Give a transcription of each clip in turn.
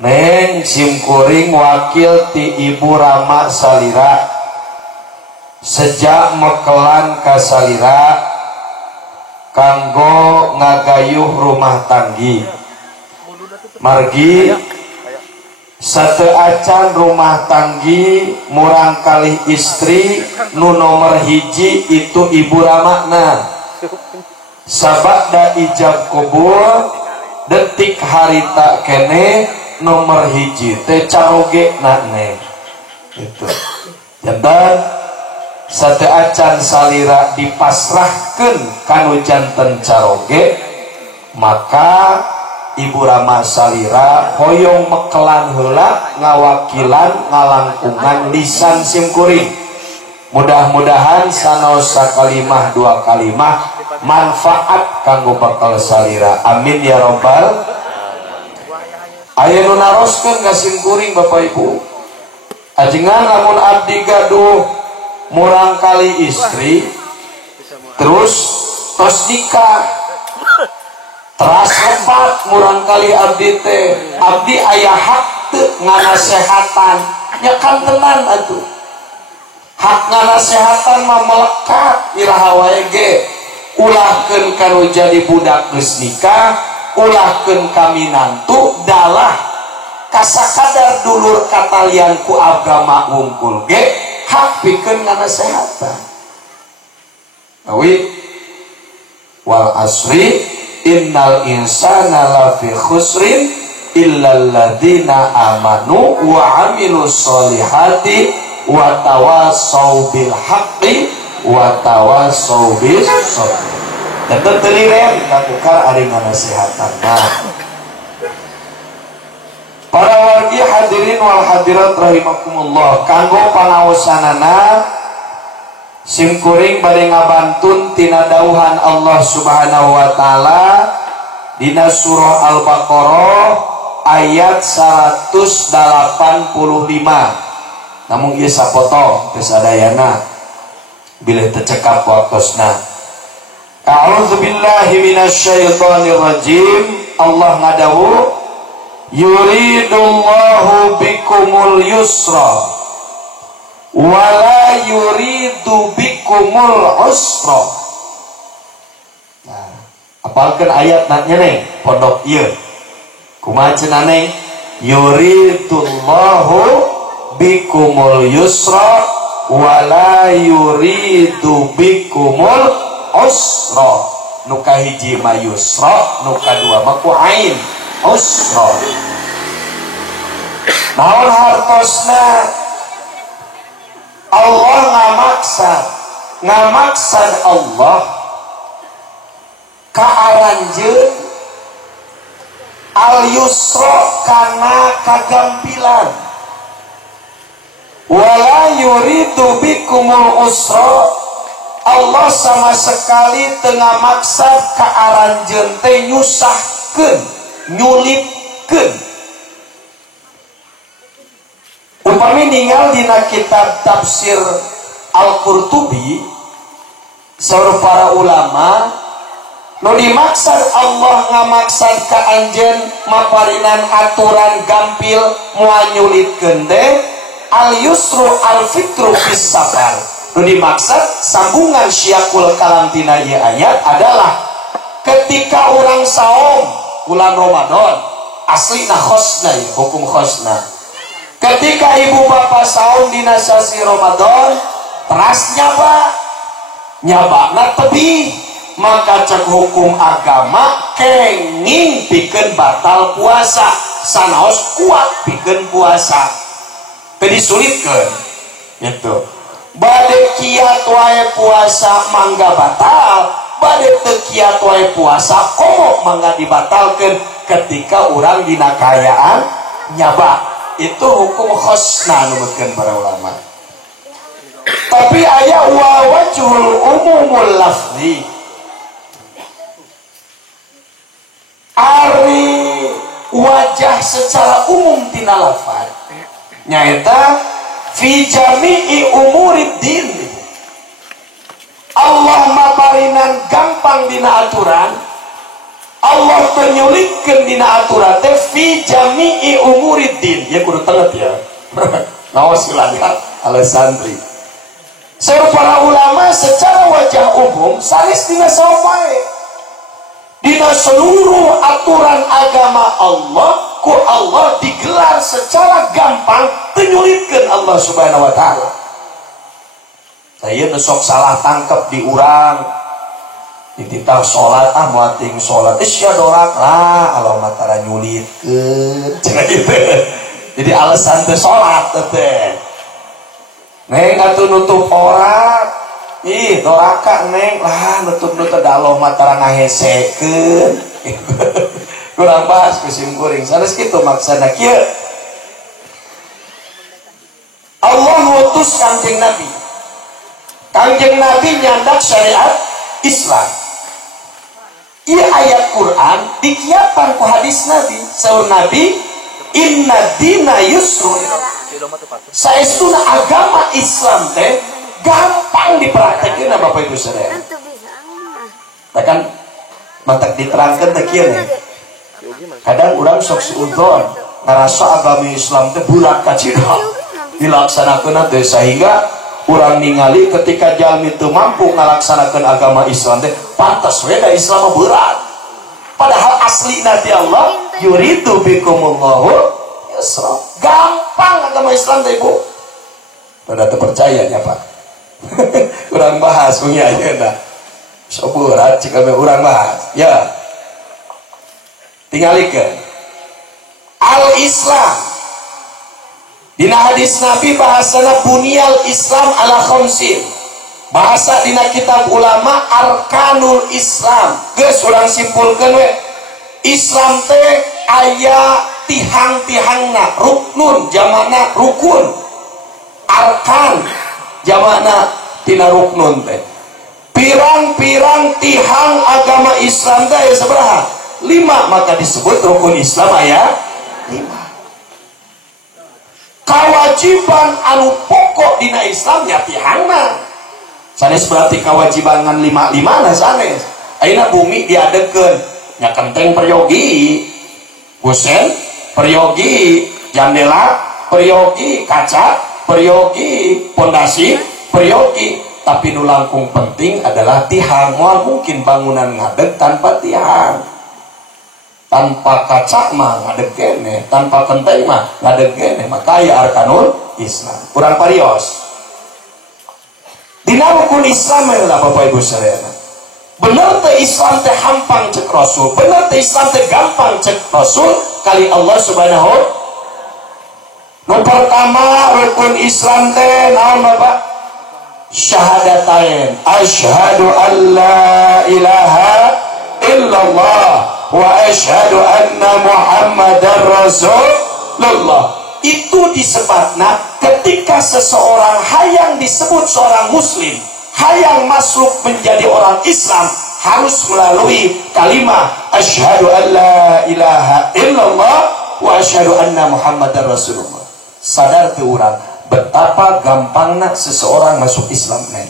Neng simkuring wakil ti Ibu Rama Salira sejak mekelan ka Salira kanggo ngagayuh rumah tanggi margi sate acan rumah tanggi murang kali istri nu nomor hiji itu Ibu Ramakna sabada ijab kubur detik harita kene nomor hiji teh caroge nane itu jantan sate acan Salira dipasrahkeun kanu janten caroge maka Ibu Rama Salira hoyong mekelan heula ngawakilan ngalangkungan lisan simkuring. Mudah-mudahan sanos sakalimah dua kalimah manfaat kanggo bakal Salira. Amin ya robbal. Aya nu naroskeun ka simkuring Bapak Ibu. Ajengan lamun abdi gaduh murang kali istri terus tos nikah teras hebat murang kali abdi teh abdi aya hak teu nganasehatan nya kan tenan atuh hak nganasehatan mah melekat iraha wae ge ulahkeun kanu jadi budak geus nikah ulahkeun ka minantu dalah kasakadar dulur katalian ku agama wungkul ge hak pikeun nganasehatan awi wal asri innal insana lafi khusrin illal ladzina amanu wa amilus solihati wa tawassaw bil haqqi wa tawassaw bis sabr. Tetep teliren kakukar ari nganasehatan. Para wargi hadirin wal hadirat rahimakumullah, kanggo pangaosanana simkuring bade ngabantun tina dauhan Allah Subhanahu wa taala dina surah Al-Baqarah ayat 185. Namun ieu sapoto geus sadayana bilih teu cekap waktosna. A'udzu billahi minasyaitonir rajim. Allah ngadawu yuridullahu bikumul yusra wala yuridu bikumul usra. Nah, apalkan ayat nanya neng pondok ieu kumaha cenah neng yuridullahu bikumul yusra wala yuridu bikumul usra. Nu kahiji mah yusra, nu kadua mah ku ain usra. Naon hartosna Allah ngamaksad Allah kaaranjeun al yusra kana kagampilan wala yuridu bikumul usra. Allah sama sekali tengah maksad kaaranjeun teh nyusahkeun nyulitkeun. Upami ninggal dina kitab tafsir Al-Qurtubi saur para ulama nu dimaksad Allah ngamaksad ka anjeun maparinan aturan gampil moal nyulitkeun teh al-yusru al-fitru fis safar. Nu dimaksad sambungan syiakul kalam tina ieu ayat adalah ketika orang saum bulan Ramadan aslina khosna hukum khosna. Ketika ibu bapak saum dina sasi Ramadan teras nyaba tebi maka cek hukum agama kenging pikeun batal puasa sanaos kuat pikeun puasa teu disulitkeun gitu. Bade kiat wae puasa mangga batal bade teu kiat wae puasa komo mangga dibatalkeun ketika urang dina kaayaan nyaba. Itu hukum khosna numutkeun para ulama. Tapi aya wa wajhul umumul lafzi ari wajah secara umum tina lafaz nyaeta fi jami'i umuriddin. Allah maparinan gampang dina aturan Allah penyulitkeun dina aturan teh fi jami'i umur Solihin ya kudu tenget ya. Naos silakan ala santri. Saur para ulama secara wajah umum sanes dina sawae. Dina seluruh aturan agama Allah ku Allah digelar secara gampang penyulitkeun Allah Subhanahu wa taala. Saya sok salah tangkep di urang dititah sholat moal ting sholat sia dorak lah Allah matara nyulitkeun cenah gitu. Jadi alasan teh sholat teh neng atuh nutup aurat ih doraka neng lah nutup Allah matara ngahesekeun kurang bahas kusim kuring sanes kitu maksana kieu Allah ngutus Kanjeng Nabi nyandak syariat Islam. Ieu ayat Quran dikiatan ku hadis Nabi. Saur Nabi, inna dina yusrun. Saestuna agama Islam teh gampang dipraktekeun Bapak Ibu Saudara. Bahkan mantak diterangkeun teh kieu nih. Kadang urang sok suudzon ngarasa agama Islam teh bulat kacira. Dilaksanakeun teh sehingga urang ningali ketika jalmi teu mampu ngalaksanakeun agama Islam teh pantes we da Islam berat. Padahal asli Nabi Allah yuridu bikumullahu yusra. Gampang agama Islam teh Bu. Pada terpercaya nya Pak. Urang bahas punya ayeuna. So berat cika urang bahas. Ya. Tingalikeun. Al-Islam dina hadis Nabi bahasana bunyal Islam ala khamsin. Bahasa dina kitab ulama arkanul Islam. Geus urang simpulkeun we. Islam teh aya tihang-tihangna, ruknun jamana rukun. Arkan jamana tina ruknun teh. Pirang-pirang tihang agama Islam teh aya sabaraha? 5, maka disebut rukun Islam aya 5. Kewajiban anu pokok dina Islam nya tihangna. Sanes berarti kewajiban ngan 5 na sanes. Ayeuna bumi diadekeun nya kenteng peryogi, kusen peryogi, jandela peryogi, kaca peryogi, pondasi peryogi, tapi nu langkung penting adalah tihang. Moal mungkin bangunan ngadeg tanpa tihang. Tanpa kaca mah ngadeg keneh, tanpa kenteng mah ngadeg keneh, maka aya arkanul Islam. Kurang parios. Dina rukun Islam lah Bapak Ibu sadayana. Bener teh Islam teh hampang cek Rasul, bener teh Islam teh gampang cek Rasul kali Allah Subhanahu. Nu pertama rukun Islam teh naon Bapak? Syahadatain. Asyhadu an la ilaha illallah wa asyhadu anna Muhammadar Rasulullah. Itu disebutna ketika seseorang hayang disebut seorang muslim, hayang masuk menjadi orang Islam, harus melalui kalimat asyhadu an la ilaha illallah wa asyhadu anna Muhammadar Rasulullah. Sadar teu urang betapa gampangna seseorang masuk Islam nih.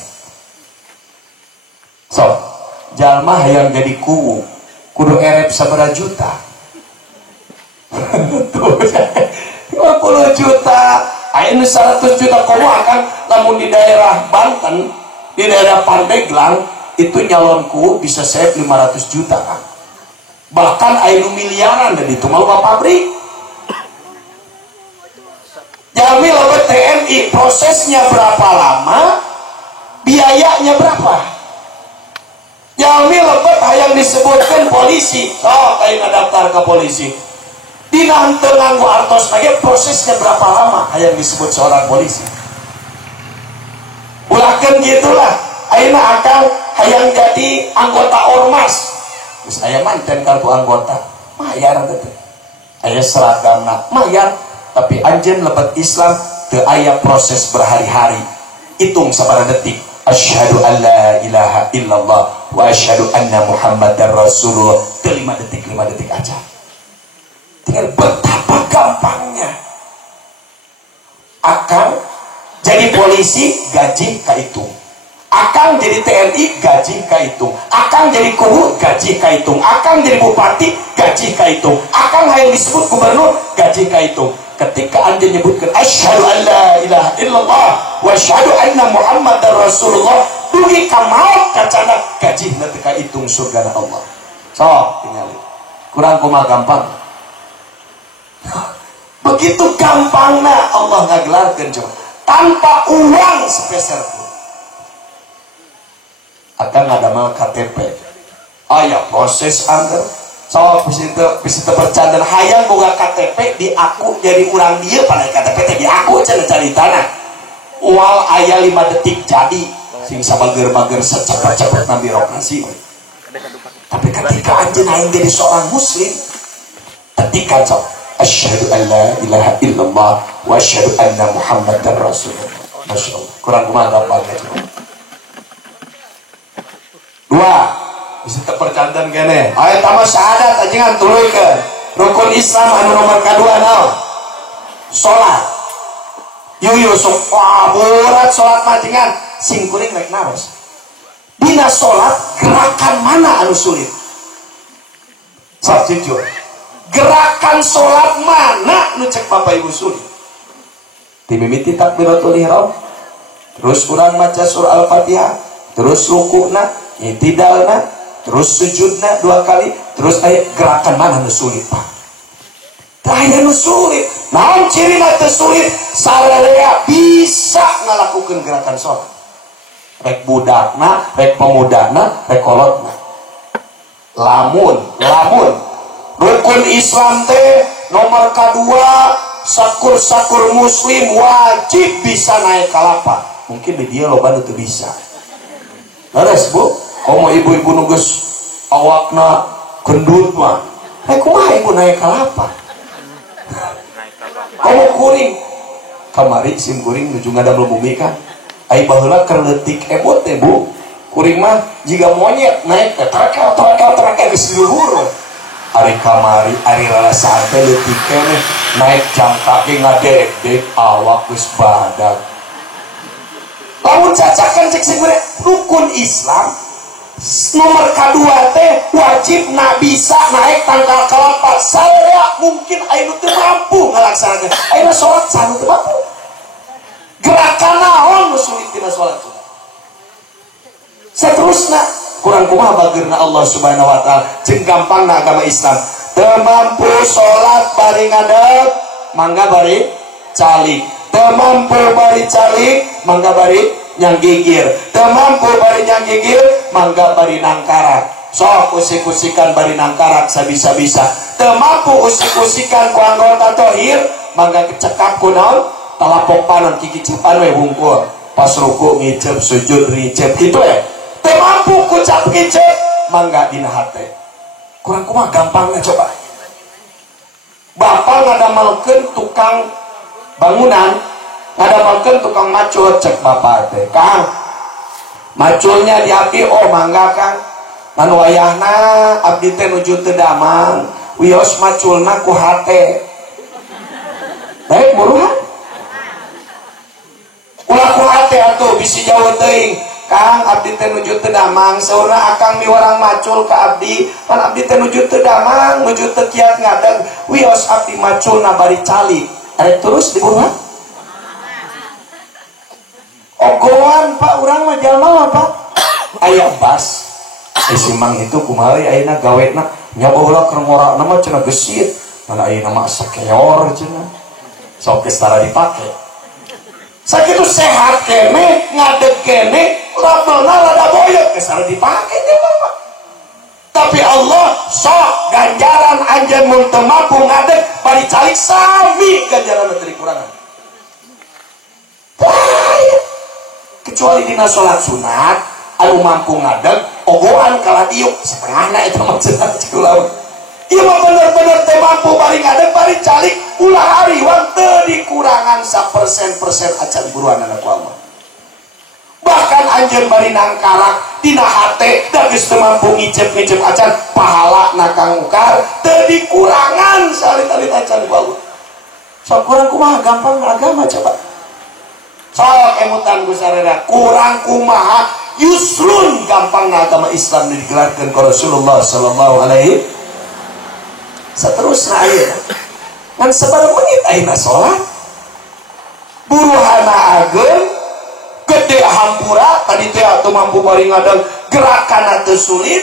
So, jalma hayang jadi kudu erep sabaraha juta. 50 juta, ayeuna 100 juta komo kan lamun di daerah Banten, di daerah Pandeglang itu nyalonku bisa save 500 juta kan. Bahkan ayeuna miliaran dan itu mau pabrik. Jami lobet TNI prosesnya berapa lama? Biayanya berapa? Jami lobet hayang disebutkan polisi. Oh, ayeuna daftar ke polisi. Dina henteu nganggo artos lagi prosesnya berapa lama hayang disebut seorang polisi. Ulakeun gitulah. Ayeuna akang hayang jadi anggota ormas. Geus aya manten kartu anggota. Mayar teh. Aya seragamna. Mayar. Tapi anjeun lebet Islam teu aya proses berhari-hari. Hitung sabaraha detik. Asyhadu an la ilaha illallah wa asyhadu anna Muhammadar Rasulullah. Teu 5 detik aja. Tinggal betapa gampangnya. Akang jadi polisi gaji kahitung. Akang jadi TNI gaji kahitung. Akang jadi kubu gaji kahitung. Akang jadi bupati gaji kahitung. Akang hayang disebut gubernur gaji kahitung. ketika anda nyebutkan asyhadu an la ilaha illallah wa asyhadu anna muhammadar rasulullah dugi ka maot kacana gajihna teu kahitung surgana Allah. Sok tingali kurang kumaha gampang. Begitu gampangna Allah ngagelarkeun coba tanpa uang sepeser pun. Akan ngadamal KTP aya proses anggar sok bisa bercanda hayang boga KTP di aku jadi urang dia pada KTP di aku cenah cari tanah ual aya 5 detik jadi sing sabager-bager secepat-cepatna birokrasi. Tapi ketika anjeun aing jadi seorang muslim ketika sok asyhadu an la ilaha illallah wa asyhadu anna muhammadar rasulullah. Masyaallah kurang kumaha gampangnya coba. Dua bisa terpercandan kene ayat tambah syahadat ajengan tuluykeun rukun Islam anu nomor kadua naon salat yuyu sok berat salat majengan sing kuring rek naros dina salat gerakan mana anu sulit sok jujur gerakan salat mana nu cek Bapak Ibu sulit timimiti takbiratul ihram terus urang maca surah Al-Fatihah terus rukukna itidalna terus sujudna 2 kali terus aya gerakan mana nu sulit Pak aya nu sulit naon cirina teu sulit sararea bisa ngalakukeun gerakan salat rek budakna rek pemudana rek kolotna lamun rukun Islam teh nomor kadua sakur-sakur muslim wajib bisa naik kalapa mungkin di dia loba nu teu bisa leres Bu komo ibu-ibu nugas awakna gendut mah kumaha ibu naik kalapa komo kuring kamari sim kuring nuju ngadam bumi kan ai baheula keur leutik ebot teh Bu kuring mah jiga monyet naik teh tarakel geus luhur ari kamari ari rarasaan teh leutik keneh naik jam kaki ngadeg-deg awak geus badag lamun cacakan cek sing rukun Islam nomor kedua teh wajib bisa naik tangkal kelapa saya mungkin ayeuna teu mampu ngalaksanakeun ayeuna salat sanu teu mampu gerakan naon nu sulit dina salat saterusna kurang kumaha bageurna Allah Subhanahu wa taala jeung gampangna agama Islam teu mampu salat bari ngadeg mangga bari calik teu mampu bari calik mangga bari nyanggigir teu mampu bari nyanggigir mangga bari nangkarak sok usik-usikan bari nangkarak sabisa-bisa teu mampu usik-usikan ku anggota tohir mangga kecekap ku naon talapok panon kikicipan we hungkul pas ruku ngicep sujud ricep kitu teu mampu ku cap ngicep mangga dina hate kurang kumaha gampangna coba bapak ngadamelkeun tukang bangunan ngadamelkeun tukang macul cek bapak teh Kang maculnya di abdi mangga Kang anu wayahna abdi teh nuju teu damang wios maculna ku hate baik buruhan ulah ku hate atuh bisi jauh teuing Kang abdi teh nuju teu damang saurna akang miwarang macul ka abdi pan abdi teh nuju teu damang nuju teu kiat ngadeg wios abdi maculna bari calik arek terus di buruhan ogoan Pak urang mah jalma Pak aya bas simang itu kumaha ayeuna gawena nya baheula keur ngorakna mah cenah gesit mana ayeuna mah sakeor cenah sok geus tara dipake sakitu sehat kene ngadeg kene labelna rada boyok geus tara dipake teh Bapak tapi Allah sok ganjaran anjeun mun teu mampu ngadeg bari calik sami ganjaran teu dikurangan kecuali dina salat sunat anu mampu ngadeg ogoan kala diuk setengahna eta mah cenah culaud ieu mah bener-bener teh mampu bari ngadeg bari calik ulah hariwang teu dikurangan 1% acan buruanana ku Allah bahkan anjeun bari nangkarak dina hate da geus teu mampu ngicep-ngicep acan pahalana kang ukar teu dikurangan salit-alit acan ku Allah sok kurang kumaha gampang agama coba sok emutan ku sararea kurang kumaha yusrun gampang agama Islam digelarkeun ku Rasulullah sallallahu alaihi saterusna ayeuna kan sebarang menit ayeuna salat buruhana ageun gede hampura tadi teh atuh mampu bari ngadeg gerakan teu sulit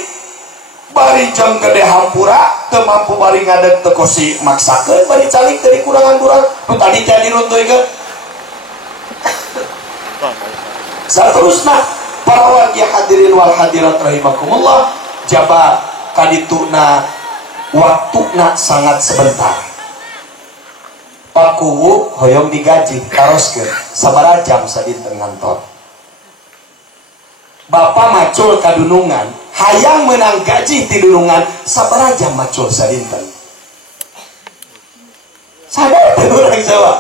bari jeng gede hampura teu mampu bari ngadeg teu kosi maksakeun bari calik teu dikurangan durang nu tadi teh diruntuikeun saterusna para wargi hadirin wal hadirat rahimakumullah jaba kadituna waktuna sangat sebentar pakuwu hoyong digaji taroskeun sabaraha jam sadinten ngantor Bapak macul kadunungan hayang menang gaji ti dunungan sabaraha jam macul sadinten sadar teu urang Jawa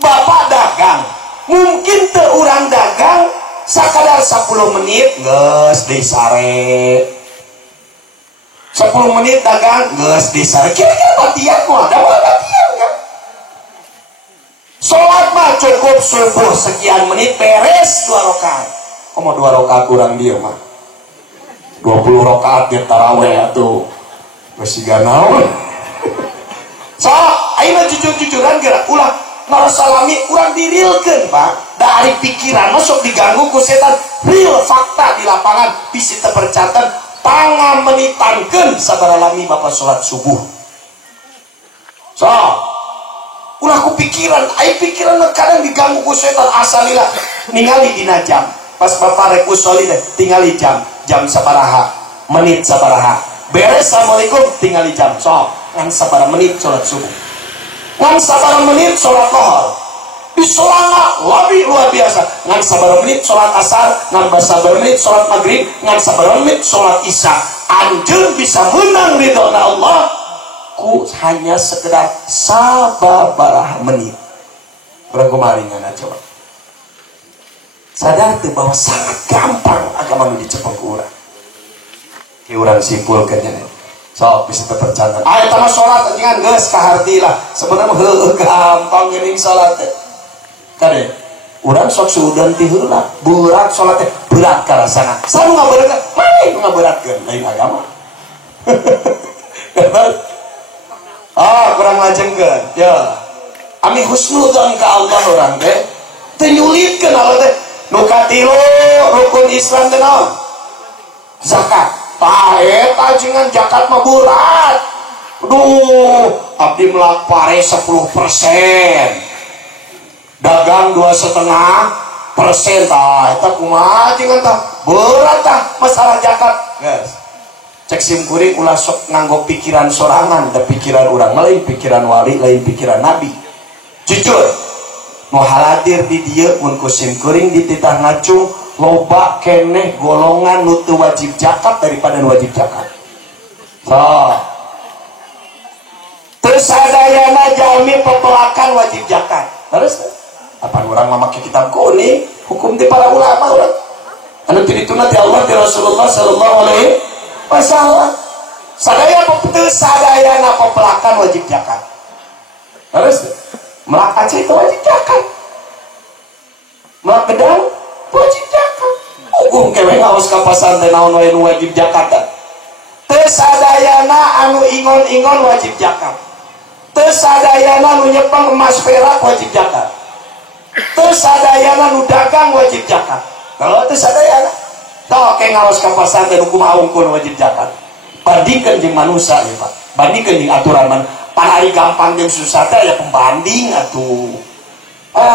Bapak dagang mungkin teu urang dagang sakadar 10 menit geus deui sare 10 menit dagang geus deui sare kira-kira batian moal da batian kan salat mah cukup subuh sekian menit beres 2 rakaat komo 2 rakaat kurang dieu mah 20 rakaat ge tarawih atuh geus siga naon so ayeuna jujur-jujuran geura ulah ngarasalami urang dirilkeun Pak da ari pikiran masuk diganggu ku setan real fakta di lapangan bisi teu percatan pangamenitankeun sabaraha lami Bapak salat subuh so ulah ku pikiran ai pikiran kadang diganggu ku setan asalila ningali dina jam pas Bapak rek usoli teh tingali jam sabaraha menit sabaraha beres assalamualaikum tingali jam so ngan sabaraha menit salat subuh ngan sabaraha menit salat lohor disolana lebih luar biasa ngan sabaraha menit salat asar ngan sabaraha menit salat maghrib ngan sabaraha menit salat isya anjeun bisa menang ridona Allah ku hanya sekedar sabaraha menit urang kumaringan coba sadar tuh bahwa sangat gampang agama nu dicepeng ku urang ki urang simpulkeun nya sok bisa terpercaya aya tama salat jangan geus kaharti lah sebenarnya heueuh gampang geuning salat teh kade urang sok suudan ti heula berat salat teh berat karasana saru ngabeureukeun mani nu ngaberatkeun lain agama kurang lajengkeun ya ami husnudzon ka Allah urang teh teu nyulitkeun Allah teh nu katilu rukun Islam teh naon zakat eta jengan zakat mah berat duh abdi melak pare 10% dagang 2,5% tah eta kumaha jengan tah berat tah masalah zakat guys cek simkuring ulah sok nganggo pikiran sorangan da pikiran urang lain pikiran wali lain pikiran nabi jujur mau haladir di dieu mun ku simkuring di titah ngacung loba keneh golongan nu teu wajib zakat daripada nu wajib zakat so teu sadayana jalmi pepelakan wajib zakat terus apa urang mamake kitab kuning hukum ti para ulama urang anu dituna ti Allah ti Rasulullah sallallahu alaihi wasallam sadaya teu sadayana pepelakan wajib zakat terus melak aceh itu wajib zakat melak gedang wajib zakat hukum kewe ngaos ka pasantren naon wae nu wajib zakat teu sadayana anu ingon-ingon wajib zakat teu sadayana nu nyepeng emas perak wajib zakat teu sadayana nu dagang wajib zakat kalau teu sadayana tah oke ngaos ka pasantren hukum aungkul wajib zakat bandingkeun jeung manusia ya Pak bandingkeun jeung aturan man panari gampang jeung susah teh ya pembanding atuh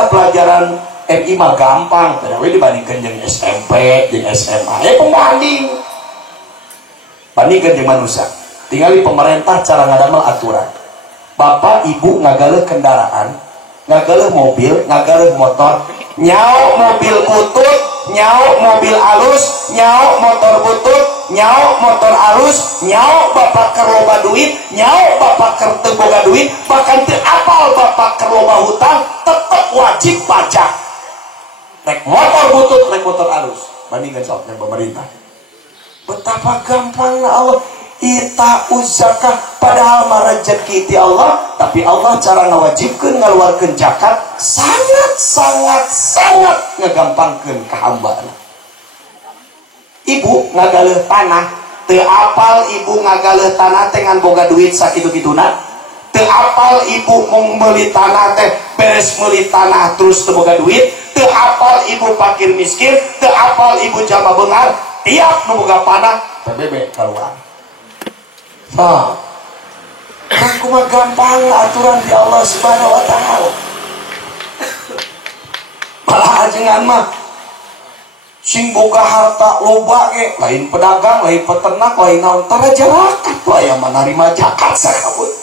pelajaran MI mah gampang, tapi dibandingkan dengan SMP, dengan SMA, pembanding. Bandingkan dengan manusia. Tinggal di pemerintah cara ngadamel aturan. Bapak, ibu ngagaleun kendaraan, ngagaleun mobil, ngagaleun motor, nyao mobil butut, nyao mobil alus, nyao motor butut, nyao motor alus, nyao bapak keur loba duit, nyao bapak keur teu boga duit, bahkan teu apal bapak keur loba hutang, tetep wajib pajak. Rek motor butut, rek motor alus. Bandingkan sok yang pemerintah. Betapa gampangnya Allah ita zakah padahal mah rezeki ti Allah, tapi Allah cara ngawajibkeun ngaluarkeun zakat sangat ngagampangkeun ka hambana. Ibu ngagaleuh tanah, teu apal ibu ngagaleuh tanah teh ngan boga duit sakitu-kituna. teu apal ibu mau meuli tanah teh beres meuli tanah terus teu boga duit, teu apal ibu fakir miskin, teu apal ibu jama beungar, tiap nu boga panah tebebe keluar. Kan kumaha gampang aturan di Allah Subhanahu wa taala. Malah ajengan mah sing boga harta loba ge lain pedagang, lain peternak, lain naon taraja rakat aya manarima zakat sakabut.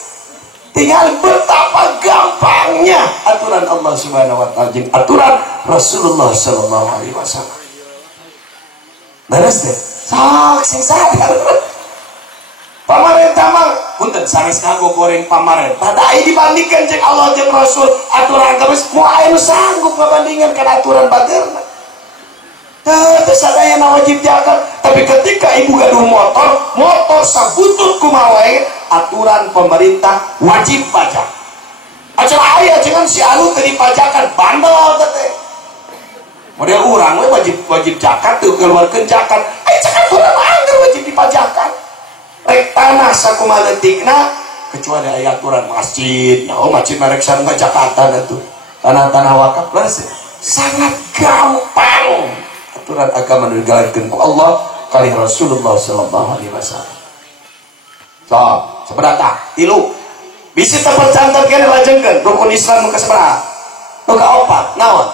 Tinggal betapa gampangnya aturan Allah Subhanahu wa taala jeung aturan Rasulullah sallallahu alaihi wasallam. Beres teh. Sok sing sadar. Pamarentah mah punten sanes kanggo goreng pamarentah. Da dibandingkan jeung Allah jeung Rasul aturan geus moal aya nu sanggup ngabandingkeun kana aturan bageurna. Teu sadayana wajib zakat, tapi ketika ibu gaduh motor sabutut kumaha wae aturan pemerintah wajib pajak. Acara aya jangan si anu teu dipajakan bandel teh. Model urang we wajib zakat teu keluarkeun zakat. Cek aturan anggar wajib dipajakan. Rek tanah sakumaha leutikna kecuali aya aturan masjid. Oh masjid merek sareng zakatan atuh. Tanah-tanah wakaf beres. Sangat gampang. Aturan agama digalakkeun ku Allah kali Rasulullah sallallahu alaihi wasallam. So, seberapa? 3. Bisi terpercantat kene lajengkeun rukun Islam nu kasabaraha? Nu kaopat, naon?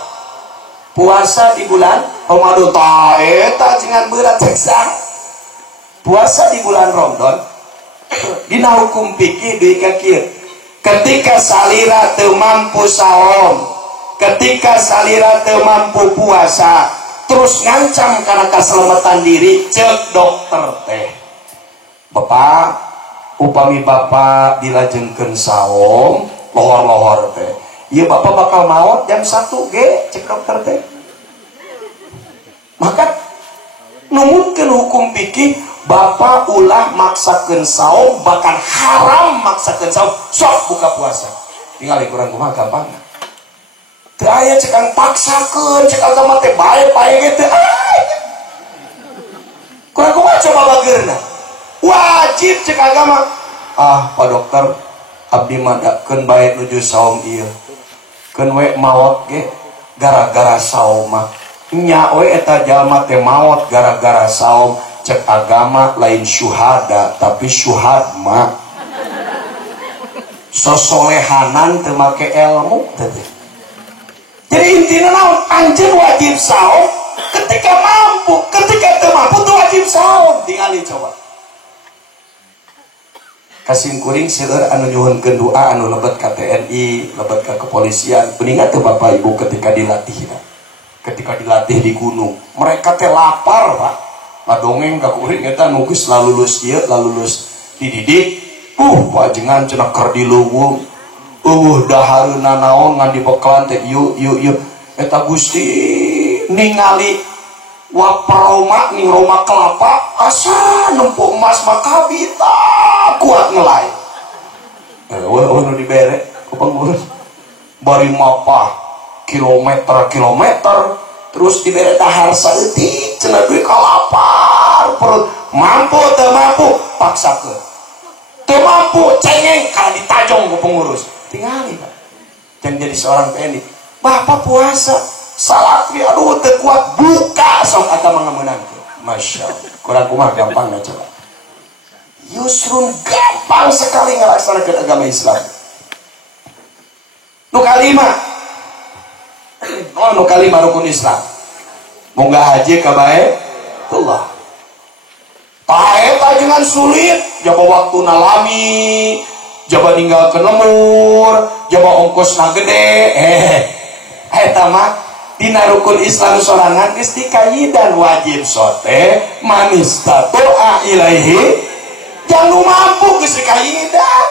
Puasa di bulan Ramadan. Tah eta cengan berat ceksa. Puasa di bulan Ramadan dina hukum fikih deui ka kieu. Ketika salira teu mampu saum, ketika salira teu mampu puasa, terus ngancam karena keselamatan diri, cek dokter teh. Bapak, upami bapak dilajengkeun saum, lohor-lohor teh. Ieu bapak bakal maot jam 1 ge, cek dokter teh. Maka numutkeun hukum fikih, bapak ulah maksakeun saum, bahkan haram maksakeun saum, sok buka puasa. Tinggal kurang kumaha gampang. Teu aya cekang paksakeun, cek agama teh bae-bae ge teu aya. Kurang kumaha coba bageurna. Wajib cek agama. Pak dokter, abdi madakeun bae nuju saum ieu. Keun we maot ge gara-gara saum mah. Nya we eta jalma teh maot gara-gara saum. Cek agama lain syuhada, tapi syuhad mah sosolehanan teu make ilmu teh. Jadi intinya naon? Anjeun wajib saum ketika mampu, ketika teu mampu teu wajib saum. Tingali coba. Kasing kuring seueur anu nyuhunkeun doa anu lebet ka TNI, lebet ka kepolisian. Peningat teu Bapak Ibu ketika dilatih. Ketika dilatih di gunung, mereka teh lapar, Pak. Padongeng ka kuring eta nu geus lalulus ieu, lalulus dididik. Pajengan cenah keur diluwung. Dahareuna naon ngan dibekalan teh yuk eta Gusti ningali waparoma ning roma kelapa asa nempuk emas maka bita kuat ngelai. Nu dibere ku pengurus bari mapah kilometer terus dibere dahar saeutik cenah duit kalapar perut mampu teu mampu paksakeun. Teu mampu cengeng kana ditajong ku pengurus. Tingali Pak. Dan jadi seorang TNI. Bapak puasa, salat aduh teu kuat buka sok agama ngameunangkeun. Masyaallah. Kurang kumaha gampangna coba. Yusrun gampang sekali ngalaksanakeun agama Islam. Nu kalima. Nu kalima rukun Islam. Munggah haji ka Baitullah. Eta jangan sulit, jaba waktu nalami, jaba ninggalkeun lemur, jaba ongkosna gede. Eta mah dina rukun Islam sorangan geus dikayidan wajib sote manis tatoa ilaihi. Jangan mampu geus dikayidan.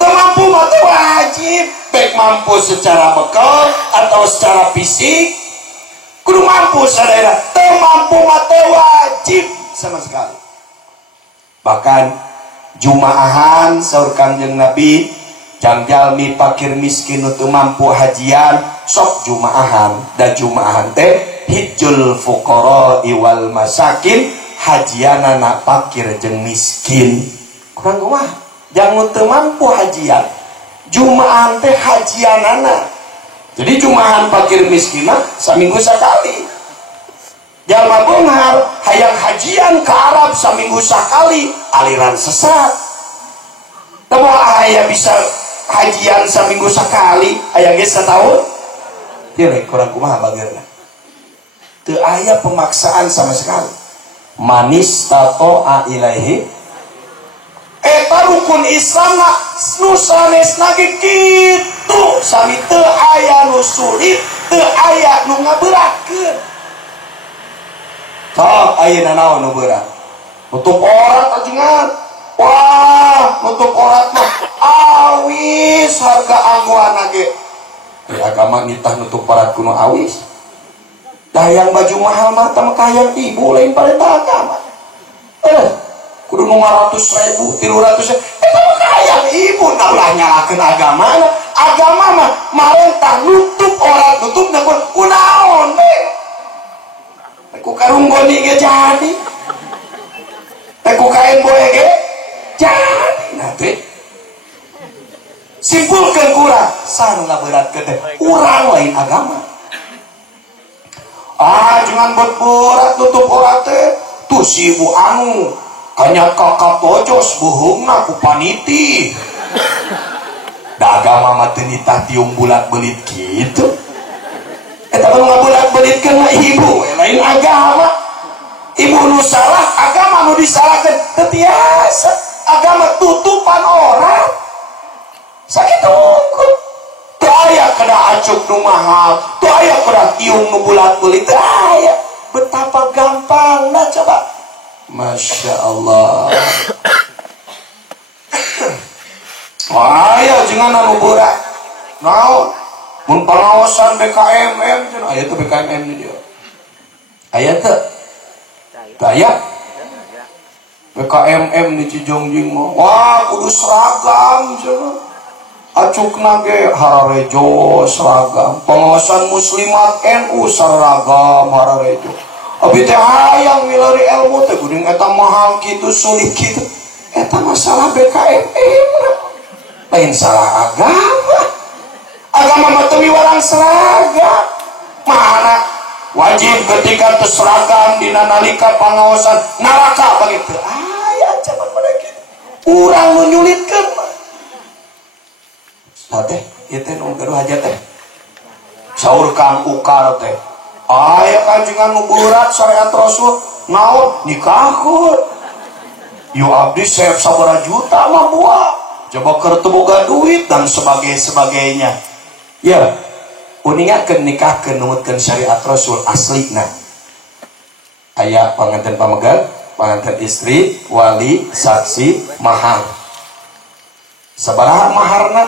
Teu mampu mah teu wajib, baik mampu secara bekal atau secara fisik. Kudu mampu sadaya, teu mampu mah teu wajib sama sekali. Bahkan jumaahan saur Kanjeng Nabi jangjalmi fakir miskin teu mampu hajian sok jumaahan. Dan jumaahan teh hijjul fuqara wal masakin, hajianana fakir jeung miskin. Kurang kumaha jangan teu mampu hajian jumaan teh hajianana. Jadi jumaan fakir miskin saminggu sekali. Jalma beunghar hayang hajian ke Arab saminggu sekali, aliran sesat. Teu aya bisa hajian saminggu sekali, aya ge setahun. Teu kurang kumaha bageurna. Teu aya pemaksaan sama sekali. Manis tato'a ilaihi eta rukun Islam nu sanesna ge kitu, sami teu aya nu sulit, teu aya nu ngaberatkeun. Sok ayeuna naon nu berat? Nutup aurat ajengan. Wah, nutup aurat mah awis harga angguana ge. Agama nitah nutup aurat kuno awis. Dayang baju mahal mah teh kayang ibu lain pada agama. Kudu nu 500.000, 300.000. Eta mah kayang ibu naulah nyalakeun agama. Agama mah marentah nutup aurat, nutup na kunaon we. Ku karung goni ge jadi. Ku kain boe ge jadi. Nah teh. Simpulkeun kurang, sareng ngaberatkeun teh urang lain agama. Jangan berberat tutup aurat teh. Tuh si ibu anu kanya kakak tojos buhungna ku paniti. Da agama mah teu nitah tiung bulat belit kitu. Eta mah ngabulat belitkeun mah ibu, lain agama. Ibu nu salah, agama nu disalahkeun teu tiasa. Agama tutupan aurat. Sakitu unggul. Teu aya kada acuk nu mahal, teu aya kada tiung nu bulat-belit, teu aya. Betapa gampangna coba. Masya Allah. Aya jangan anu berat. Naon? Mun pengawasan BKMM cenah aya teh BKMM di dieu. Aya teu? Teu aya. BKMM di Cijongjing mah. Wah, kudu seragam cenah. Acukna ge hararejo seragam, pengawasan muslimat NU seragam hararejo. Abi teh hayang milari ilmu teh geuning eta mahal kitu sulit kitu. Eta masalah BKMM. Lain salah agama. Agama mah teu miwarang seragam. Mana wajib ketika teu seragam dina nalika pangawasan neraka bagi teu aya zaman pada kitu. Urang nu nyulitkeun mah. Nah teh, ieu teh nu gaduh hajat teh. Saur Kang Ukar teh. Aya kanjengan nu berat syariat Rasul, naon nikahkeun. Yu abdi seep sabaraha juta mah buah. Coba keur teu boga duit dan sebagainya. Ya, uningakeun nikahkeun numutkeun syariat Rasul aslina. Aya panganten pamegat, panganten istri, wali, saksi, mahar. Sabaraha maharna?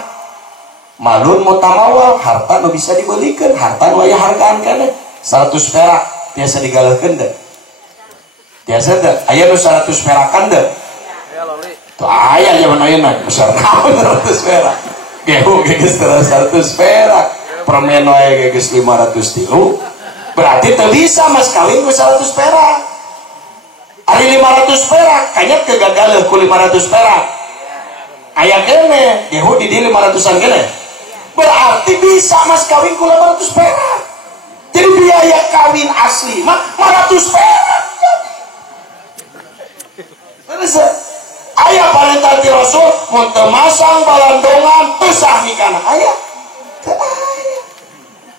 Malun mutamawal, harta nu bisa dibelikeun, harta nu aya hargaan kana 100 perak biasa digaleukeun teh. Biasa teh aya nu 100 perakan teh. Tuh aya zaman ayeuna besar naon 100 perak. Gehu geus 100 perak. Permen wae geus 500 tilu. Berarti teu bisa mas kawin ku 100 perak. Ari 500 perak kayaknya kegagalan ku 500 perak. Aya kene, gehu di 500-an kene. Berarti bisa mas kawin ku 800 perak. Jadi biaya kawin asli mah 500 perak. Terus aya perintah ti Rasul mun teu masang balandongan teu sah nikahna. Aya? Teu aya.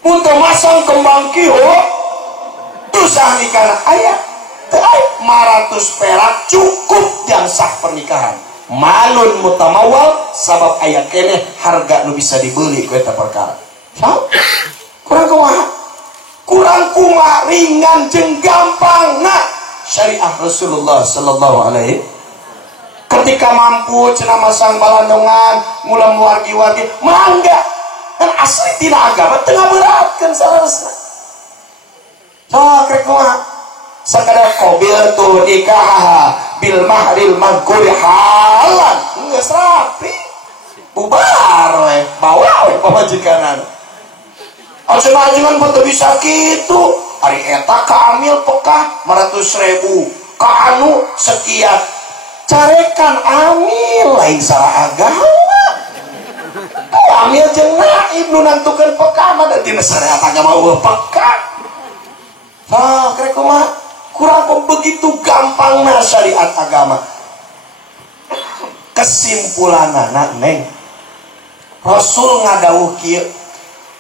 Mun teu masang kembang kieu teu sah nikahna. Aya? Teu aya. 500 perak cukup yang sah pernikahan. Malun mutamawal sabab aya keneh harga nu bisa dibeli ku eta perkara. Sao? Kurang kumaha ringan jeung gampangna syariah Rasulullah sallallahu alaihi. Ketika mampu cenah masang balandongan, mula wargi-wargi, mangga. Kan asli tina agama teu ngaberatkeun salasna. Sok rek kumaha? Sakadar qabil tu nikah bil mahril maghrib halan geus rapi bubar we bawa we pamajikanana ajeun-ajeun teu bisa kitu ari eta ka amil pekah 500.000 ka anu sekian carekan amil lain salah agama. Amil jeung naib nu nantukeun peka mah da tina syariat agama eueuh peka. Krek kumaha? Kurang kok begitu gampangna syariat agama. Kesimpulanana neng, Rasul ngadawuh kieu,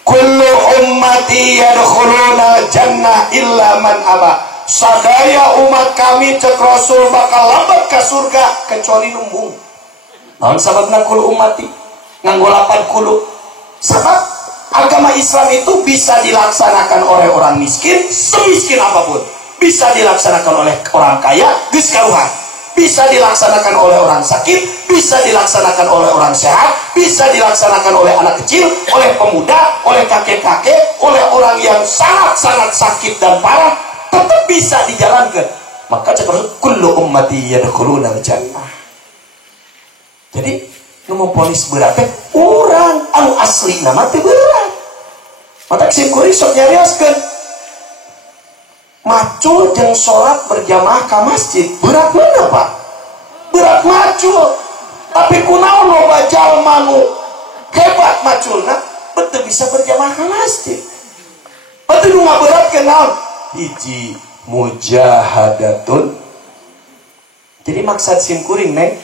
kullu ummati yadkhuluna jannah illa man aba. Sadaya umat kami cek Rasul bakal lambat ke surga kecuali numbung. Naon sababna kullu ummati? Nganggo 80. Sebab agama Islam itu bisa dilaksanakan oleh orang miskin, semiskin apapun. Bisa dilaksanakan oleh orang kaya, geus karuhan. Bisa dilaksanakan oleh orang sakit, bisa dilaksanakan oleh orang sehat, bisa dilaksanakan oleh anak kecil, oleh pemuda, oleh kakek-kakek, oleh orang yang sangat-sangat sakit dan parah, tetap bisa dijalankan. Maka cek kullu ummati yadkhuluna jannah. Jadi nu polis berat teh urang anu asli nama teh berat. Mata kesimkuring sok nyarioskeun. Macul jeung salat berjamaah ka masjid berat mana Pak? Berat macul. Tapi kunaon loba jalma nu hebat maculna beuteung bisa berjamaah ka masjid. Beuteung nu ngaberatkeun naon? Hiji mujahadatun. Jadi maksud simkuring neng,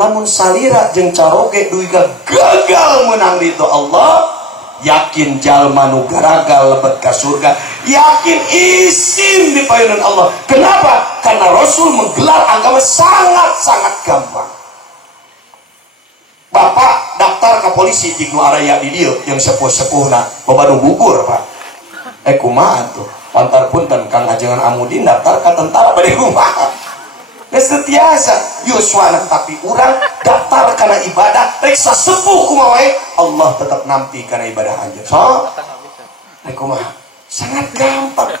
lamun salira jeung caroge duwi gagal menang ridho Allah, yakin jalma nu garagal lebet ka surga, yakin isin di payunan Allah. Kenapa? Karena Rasul menggelar agama sangat-sangat gampang. Bapak daftar ke polisi di araya di dieu yang sepuh-sepuhna loba nu gugur Pak. Kumaha tuh? Pantar punten Kang Ajengan Amudin daftar ke tentara bade kumaha? Setiasa Yuswana tapi urang daftar karena ibadah reksa sepuh kumaha wae Allah tetap nampi karena ibadah aja. So, kumaha? Sangat gampang.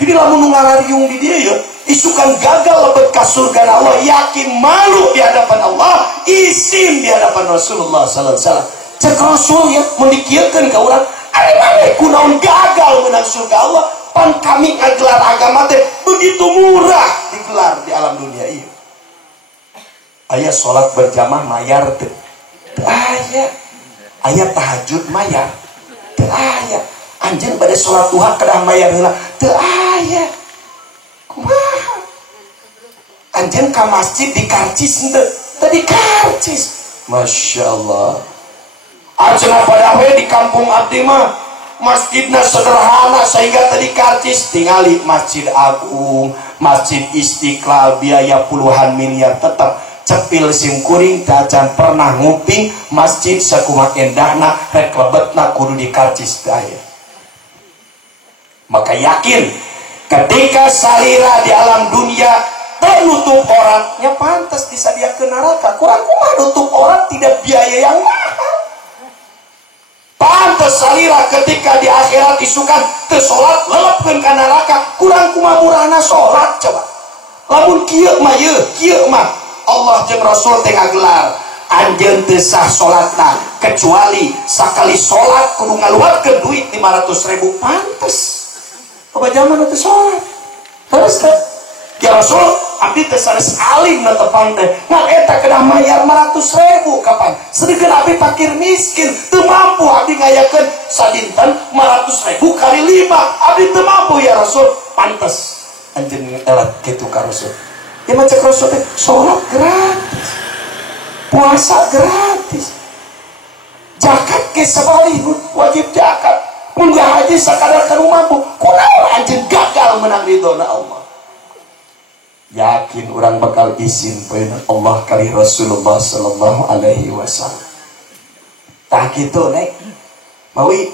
Jadi lamun ngarariung di dia ya, isukan gagal lebet ka surga Allah, yakin malu di hadapan Allah, isin di hadapan Rasulullah sallallahu alaihi wasallam. Cek Rasul ya mendikirkeun ka urang, ari mane kunaon gagal menang surga Allah? Pan kami ngagelar agama teh begitu murah digelar di alam dunia ieu. Aya salat berjamaah mayar teu? Teu aya. Aya tahajud mayar? Teu aya. Anjeun bade salat duha kedah mayar heula? Teu aya. Kumaha? Anjeun ka masjid dikarcis henteu? Teu dikarcis. Masya Allah. Ajeuna pada we di kampung abdi mah masjidnya sederhana sehingga tadi karcis tingali Masjid Agung, Masjid Istiqlal biaya puluhan miliar tetap cepil simkuring tajan pernah nguping masjid sakumaha endahna rek lebetna kudu dikarcis daya. Maka yakin ketika salira di alam dunia ternutup orang ya pantas disadiakeun neraka. Kurang kumaha nutup orang tidak biaya yang mahal. Pantes salira ketika di akhirat isukan tersolat lelepkeun ka neraka, kurang kumaha murahna salat coba. Lamun kieu mah kieu mah Allah jeung Rasul teh ngagelar anjeun teu sah salatna kecuali sakali salat kudu ngaluarkeun duit 500.000 pantes. Loba jaman teu salat. Terus teh ya Rasul abdi teh sanes alim na tepang teh ngan eta kedah mayar 500.000 kapan sedikeun abdi fakir miskin teu mampu abdi ngayakeun sadinten 500.000 kali 5 abdi teu mampu ya Rasul pantes anjeun elat kitu ka Rasul. Ya mah cek Rasul teh salat gratis, puasa gratis, zakat ge sabali wajib zakat, mun haji sakadar kanu mampu kunaon anjeun gagal menang ridona Allah. Yakin orang bakal izin peueun Allah kali Rasulullah sallallahu alaihi wasallam. Tah kitu nek mawi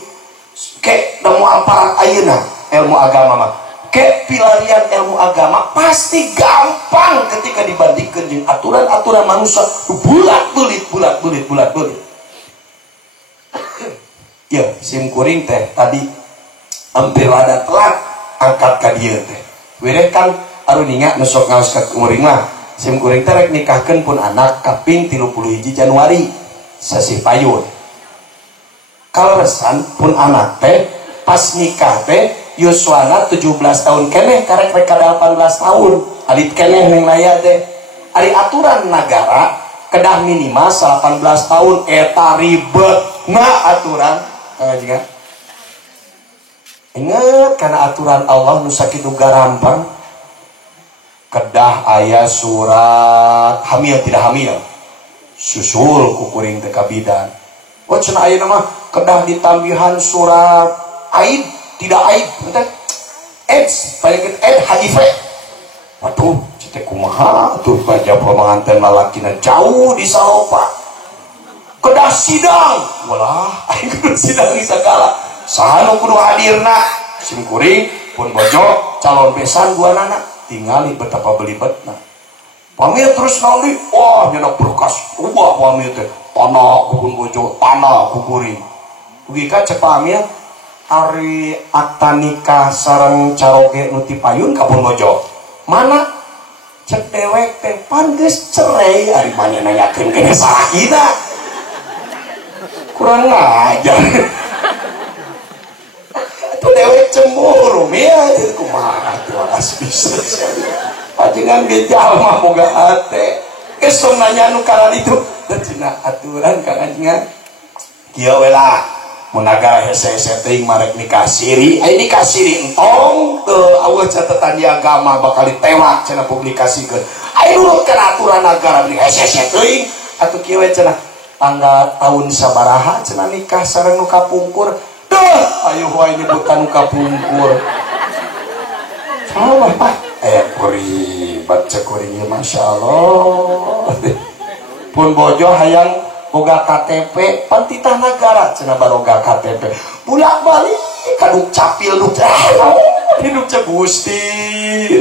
ke da moal para ayeuna ilmu agama mah. Ke pilarian ilmu agama pasti gampang ketika dibandingkeun jeung aturan-aturan manusia bulat-bulit. Ya, simkuring teh tadi hampir rada telat angkat ka dieu teh. Wireh kan aruninga nusok ngaos ka kuring mah simkuring teh rek nikahkeun pun anak kaping 31 Januari sasi payun. Kaleresan pun anak teh pas nikah teh yuswana 17 tahun keneh karek rek 18 tahun. Alit keneh neng laya teh Ari aturan negara kedah minimal 18 tahun eta ribet aturan ngajikan. Ingat karena aturan Allah nu sakitu garampang kedah aya surat hamil tidak hamil susul kukuring teu kabidan. Oh cenah ayeuna mah kedah ditambihan surat aib tidak aib teh AIDS penyakit AIDS HIV. Waduh cete kumaha tuh baja pemanganten lalakina jauh di salopa kedah sidang walah aing kudu sidang di sagala saha nu kudu hadirna sim kuring pun bojo calon besan dua anak tingali betapa belibetna pamit terus nauli wah nyenak berkas ubah pamit teh tanah kupun bojo tanah kukuring ugi ka cek pamit ari akta nikah sareng caroge nu ti payun kapun bojo mana cek dewek teh pan geus cerai ari mane nanyakeun kene salahina kurang ngajar itu dewek cemburu ya itu kumaha tuh asbis ajengan ge jalma boga hate geus tong nanya anu karan itu cenah aturan ka ajengan kieu we lah mun nagara hese-hese teuing marek nikah siri ai nikah siri entong teu eueuh catatan di agama bakal ditewak cenah publikasikeun ai nurut kana aturan nagara di hese-hese teuing atuh kieu we cenah tanggal tahun sabaraha cenah nikah sareng nu kapungkur deuh ayo wae nyebutan nu kapungkur salah Pak kuri baca kuring masyaallah pun bojo hayang boga KTP pantitah negara cenah baroga KTP bulak balik kaduk capil duk hidup cegusti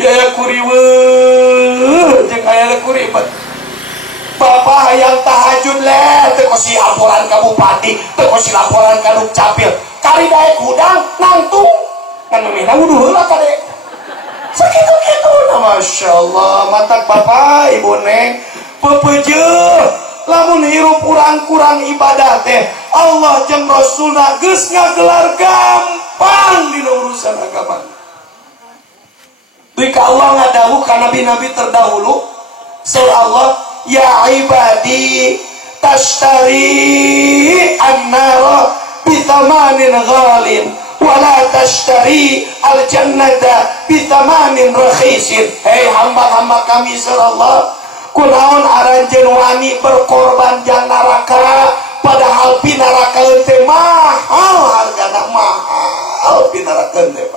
ya kuriweuh jeung aya kuri Bapak hayang tahajud teu kosi laporan ka bupati teu kosi laporan ka duk capil kari daek hudang nangtung kan memena wudu heula kade sakitu-kitu masyaallah matak bapak ibu neng pepeujeul lamun hirup kurang-kurang ibadah teh Allah jeung Rasulna geus ngagelar gampang dina urusan agama. Duh ka Allah ngadawuh ka nabi-nabi terdahulu surah Allah ya ibadi tashtari an-nara bitamanin ghalin wala tashtari al-jannata bitamanin rakhisin. Hei hamba-hamba kami surah Allah kunaon aranjeun wani berkorban jang neraka padahal pinaraka teh mahal hargana mahal pinaraka teh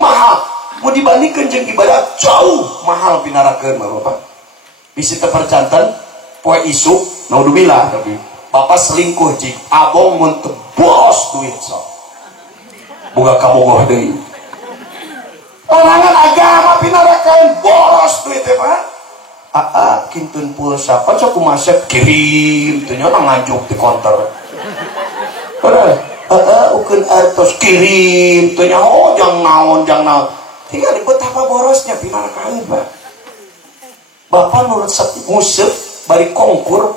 mahal mau dibandingkeun jeung ibadah jauh mahal pinaraka mah Bapak bisi teu percanten poe isuk naudzubillah tapi Bapak selingkuh jig abong mun teu bos duit sok boga kabogoh deui orangan agama pinaraka boros duit teh Pak kintun pulsa pancok kumasep kirim teh nya nganjuk di konter ukeun artos kirim teh nya jang naon tinggal betapa borosnya pinarakaeun Pak Bapak nurut museup bari kongkur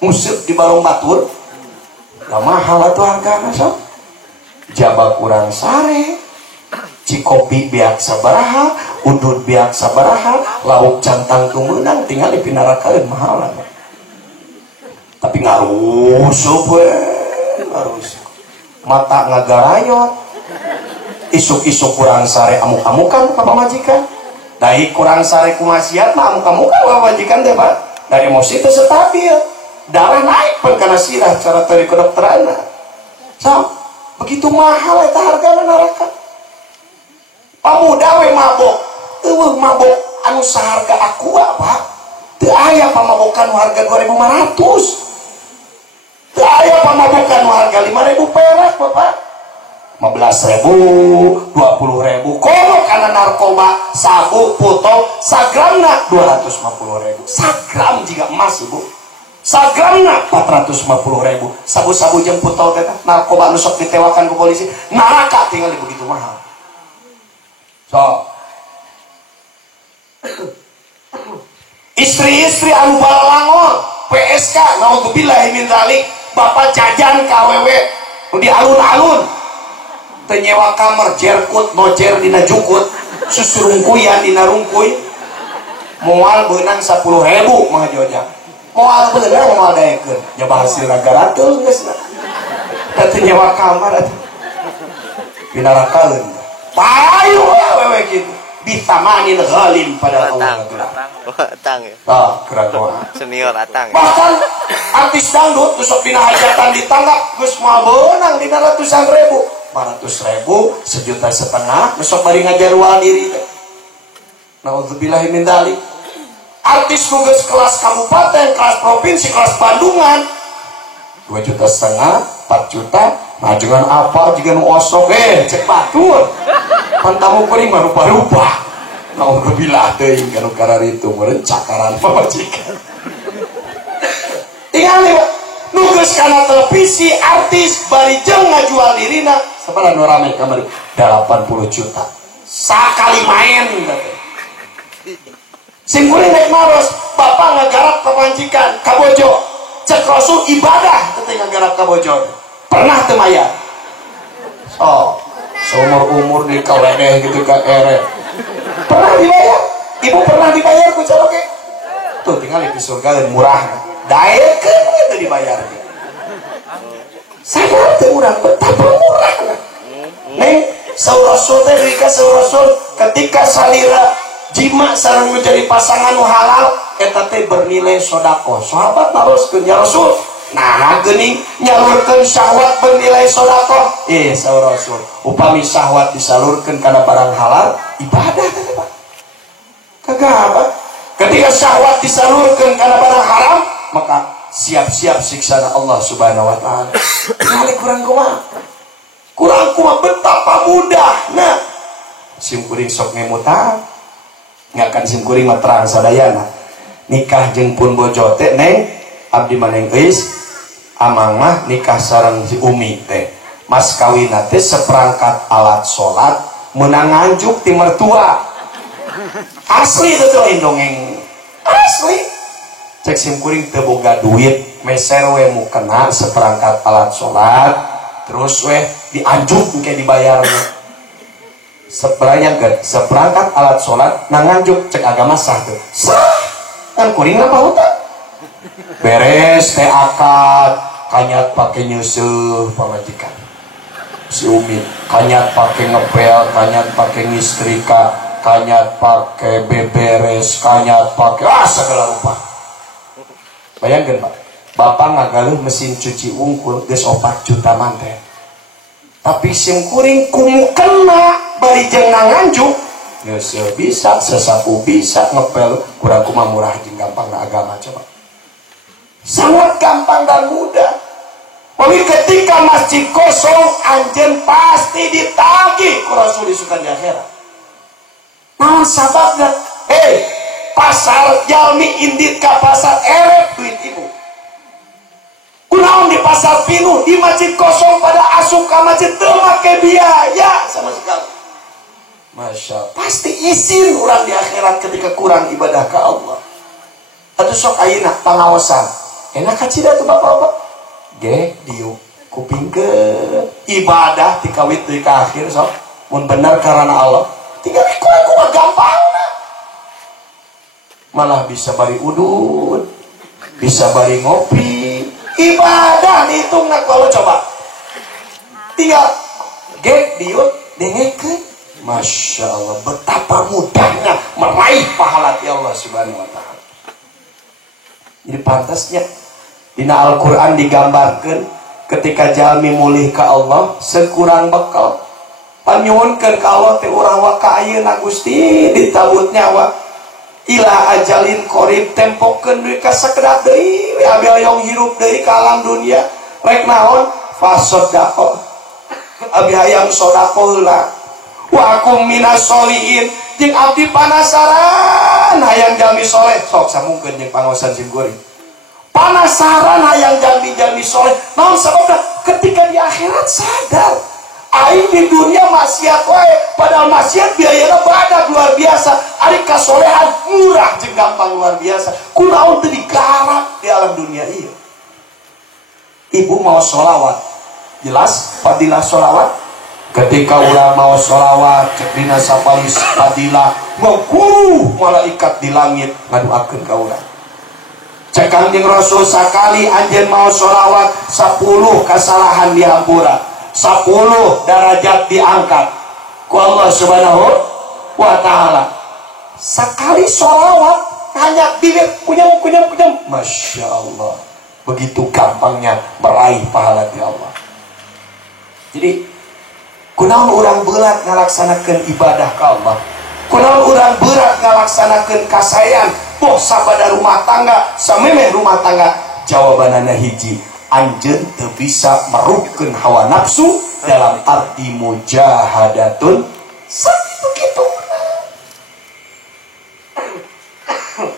museup di Barong Batur da mahal atuh hargana sok jaba kurang sare cikopi biak sabaraha udud biak sabaraha lauk cantang tumenang tinggal di pinarakaeun mahal tapi ngarusup we ngarusup mata ngagarayot isuk-isuk kurang sare amuk-amukan ka pamajikan dahi kurang sare ku maksiat mah amuk-amukan ka pamajikan teh Pak da emosi teu stabil darah naik pun kana sirah cara tadi kedokteran so begitu mahal eta hargana neraka pamuda we mabok eueuh mabok anu saharga aqua Pak teu aya pamabokan nu harga 2.500 teu aya pamabokan nu harga 5.000 perak Bapak 15.000 20.000 komo kana narkoba sabu putol sagramna 250.000 sagram jika emas Ibu sagramna 450.000 sabu-sabu jeung putol teh narkoba anu sok ditewakan ku polisi neraka tinggal begitu mahal. So istri-istri anu balalangon PSK naudzubillahi min dzalik bapak jajan ka awewe nu di alun-alun teu nyewa kamar jerkut nojer dina jukut susurungkuyan dina rungkuy Moal beunang 10.000 mah joja. Moal beunang moal daekeun. Nyoba hasil ragaratul geusna. Teu nyewa kamar atuh. Pinarakaeun. Payu wewe kitu. Bitamanin ghalim pada Allah. Atang ya. Keraguan. Senior Atang. Bahkan artis dangdut geus sok dina hajatan ditanggap geus moal beunang dina ratusan ribu. 500.000, 1,5 juta besok bari ngajarual diri teh. Nauzubillahi min dzalik. Artis nugas kelas kabupaten, kelas provinsi, kelas Bandungan 2,5 juta, 4 juta. Nah jangan apa, jangan osok cek batur. Pantamu kuring mah rupa-rupa. Nauzubillah teuing kana kararitu meureun cakaran pamajikan. Tingali nugas kana televisi artis bari jeung ngajual dirina sabaraha nu rame kamari 80 juta sakali main teh. Sim kuring naik maros bapak ngagarap kepanjikan kabojo cek Rasul ibadah teh ngagarap kabojo pernah teu mayar seumur di kawedeh gitu ka ere pernah dibayar ibu pernah dibayar ku caloke tuh tinggal di surga dan murah daekeun itu dibayar sadar teu urang betapa murah neng saur Rasul teh rika saur Rasul ketika salira jima sareng menjadi pasangan nu halal eta teh bernilai sodako. Sahabat naroskeun ya Rasul. Nah geuning nyalurkeun syahwat bernilai sodako. Saur Rasul, upami syahwat disalurkeun kana barang halal, ibadah teh Pak. Kagak ketika syahwat disalurkeun kana barang haram, maka siap-siap siksana Allah Subhanahu wa taala. Kali kurang kumaha? Kurang kumaha betapa mudahna. Sim kuring sok ngemutang ngakan sim kuring mah terang sadayana nikah jeung pun bojo teh neng abdi maneng geus amang mah nikah sareng si Umi teh mas kawinna teh seperangkat alat salat meunang nganjuk ti mertua asli teh dongeng asli cek sim kuring teu boga duit meser we mukena seperangkat alat salat terus we dianjuk engke dibayarna seperangkat alat sholat nanganjuk cek agama sah tuh sah kan kuring apa hutan beres teh akad kanyat pakai nyusuh pamajikan si Umi kanyat pakai ngepel kanyat pakai ngistrika kanyat pakai beberes kanyat pakai segala rupa bayangkan Pak bapak ngagaluh mesin cuci unggul geus 4 juta manten tapi sim kuring kena bari jeung nanganjuk geus bisa sesapu bisa ngepel kurang kumaha murah jeung gampangna agama coba sangat gampang dan mudah. Tapi ketika masjid kosong anjeun pasti ditagih ku Rasul isukan di akhirat. Naon sababna? Pasar jalmi indit ka pasar eret duit ibu. Kunaon di pasar pinuh di masjid kosong pada asup ka masjid teu make biaya sama sekali. Masya Allah. Pasti izin orang di akhirat ketika kurang ibadah ke Allah. Atau sok ayeuna pangaosan. Enak kacida tuh bapak-bapak. Ge diuk kuping ke ibadah tikawit di akhir sok. Mun bener karena Allah. Tinggal kurang gampang. Malah bisa bari udud, bisa bari ngopi. Ibadah dihitung nak kalau coba. Tinggal ge diuk dengekeun. Masya Allah, betapa mudahnya meraih pahala di Allah Subhanahu wa Ta'ala. Jadi pantasnya dina Al-Quran digambarkan ketika jalmi mulih ke Allah sekurang bekal panyuhunkeun ka Allah teh urang wa ka ayeuna Gusti ditabut nyawa ila ajalin qarib tempokeun deui ka sakedat deui we abi hoyong hirup deui ka alam dunia rek naon fasodaqo abi hayang sodaqo heula wa akum minas solihin jeung abdi panasaran hayang jalmi soleh sok samungkeun jeung pangaosan sim kuring panasaran hayang jalmi soleh naon sababna ketika di akhirat sadar aing di dunia maksiat wae padahal maksiat biayana badak luar biasa ari kasolehan murah jeung gampang luar biasa kunaon teu digarap di alam dunia ieu ibu mau sholawat jelas fadilah sholawat ketika ulah mau sholawat cek dina sapalis fadilah malaikat di langit ngaduakeun ka urang. Cek Kangjeng Rasul sakali anjeun mau sholawat 10 kesalahan dihampura, 10 derajat diangkat ku Allah Subhanahu wa taala. Sekali sholawat hanya dilihat kunyam. Masya Allah, begitu gampangnya meraih pahala di Allah. Jadi kunaon urang berat ngalaksanakeun ibadah ka Allah, kunaon urang berat ngalaksanakeun kasayan boh sabada rumah tangga samemeh rumah tangga. Jawabanana hiji, anjeun teu bisa merubkeun hawa nafsu dalam arti mujahadatun begitu.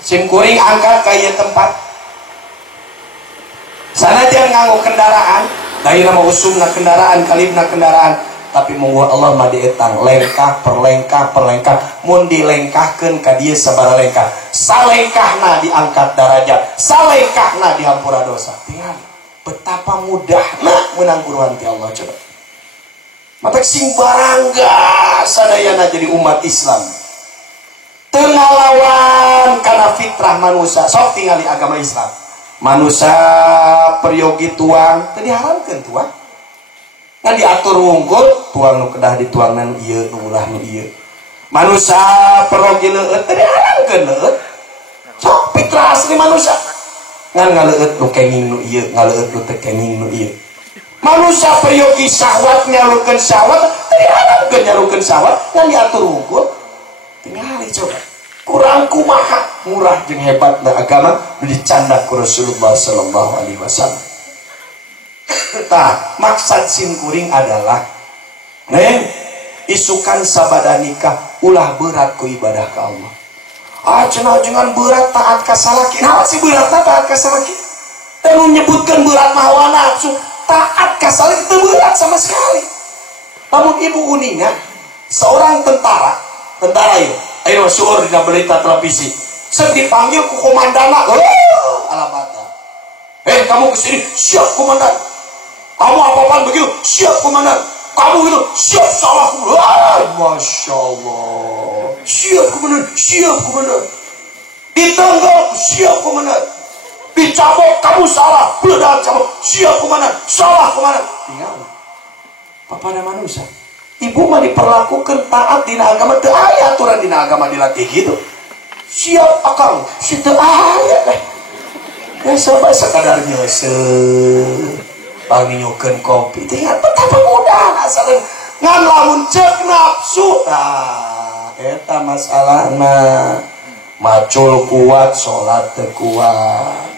Sim kuring angkat ka ieu tempat sanajan nganggo kendaraan, dari nama usumna kendaraan, kalibna kendaraan, tapi munggu Allah mah dietang lengkah perlengkah mun dilengkahkeun ka dieu sabaraha lengkah, salengkahna diangkat derajat, salengkahna dihampura dosa. Tinggal betapa mudahna menang buruan ti Allah. Coba mata sing barangga sadayana jadi umat Islam teu ngalawan kana fitrah manusia. Sok tingali agama Islam, manusia peryogi tuang teu diharamkeun tuang, ngan diatur wungkul tuang nu kedah dituangnan ieu nu ulah nu ieu. Manusia peryogi leueut teu diharamkeun leueut, sok fitrah asli manusia ngan ngaleueut nu kenging nu ieu, ngaleueut nu teu kenging nu ieu. Manusia peryogi syahwat nyalukeun syahwat teu diharamkeun nyalukeun syahwat ngan diatur wungkul. Tingali coba kurang kumaha murah jeung hebatna agama dicandak ku Rasulullah sallallahu alaihi wasallam. Tah maksud simkuring adalah isukan sabada nikah ulah berat ku ibadah ka Allah. Cenah jangan berat taat ka salaki. Naon sih berat taat ka salaki? Teu nyebutkeun berat mah hawa nafsu, taat ka salaki teu berat sama sekali. Namun ibu uningan seorang tentara ieu ayo suur dina berita televisi sep dipanggil ku komandana alamata, kamu kesini, siap komandan. Kamu apa-apaan begitu, siap komandan. Kamu itu siap, salah komandan. Masya Allah, siap komandan. Ditenggak, siap komandan. Dicabok, kamu salah, peledak cabok, siap komandan, salah komandan. Tinggal papada manusia. Ibu mah diperlakukan taat dina agama, teu aya aturan dina agama dilatih gitu. Siap akang, si teu aya teh. Ya coba sekadar nyeuseul, panginyokeun kopi, teh betapa mudah asal ngan lamun ceuk nafsu. Eta masalahna. Macul kuat, salat teu kuat.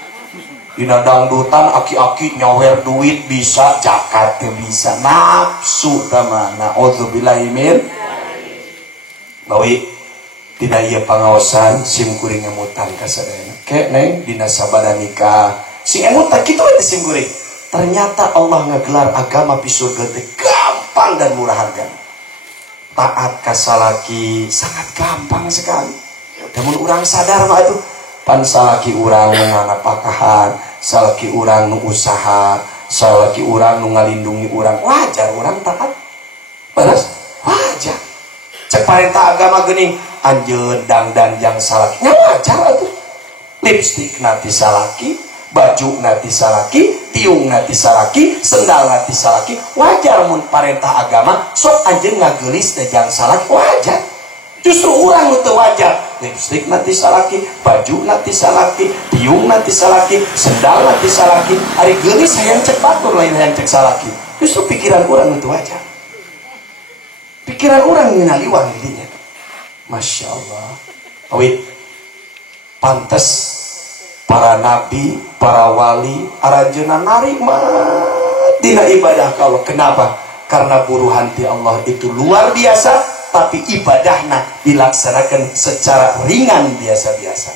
Dina dangdutan aki-aki nyawer duit bisa, zakat teu bisa, nafsu tama. Naudzubillahi min bawi tidak ieu pangaosan sim kuring ngemutan ka sadayana. Ke neng dina sabada nikah sing emutan kitu we sim kuring. Ternyata Allah ngegelar agama pi surga teh gampang dan murah harga. Taat ka salaki sangat gampang sekali. Namun urang sadar mah atuh pan salaki urang nganapakahan, salaki urang nu usaha, salaki urang nu ngalindungi urang, wajar urang taat. Beres? Wajar. Cek parentah agama geuning, anjeun dangdanjang salaki, nya wajar atuh. Lipstik nanti salaki, baju nanti salaki, tiung nanti salaki, sendal nanti salaki, wajar mun parentah agama sok anjeun ngageulis dajang salaki, wajar. Justru orang itu wajar, lipstik nanti salaki, baju nanti salaki, tiung nanti salaki, sendal nanti salaki, hari geulis hayang cek batur lain hayang cek salaki. Justru pikiran orang itu wajar. Pikiran orang nginaliwan dirinya. Masya Allah. Awit pantes para nabi, para wali, aranjeunna narima dina ibadah ka Allah. Kenapa? Karena buruhan ti Allah itu luar biasa. Tapi ibadahnya dilaksanakan secara ringan biasa-biasa.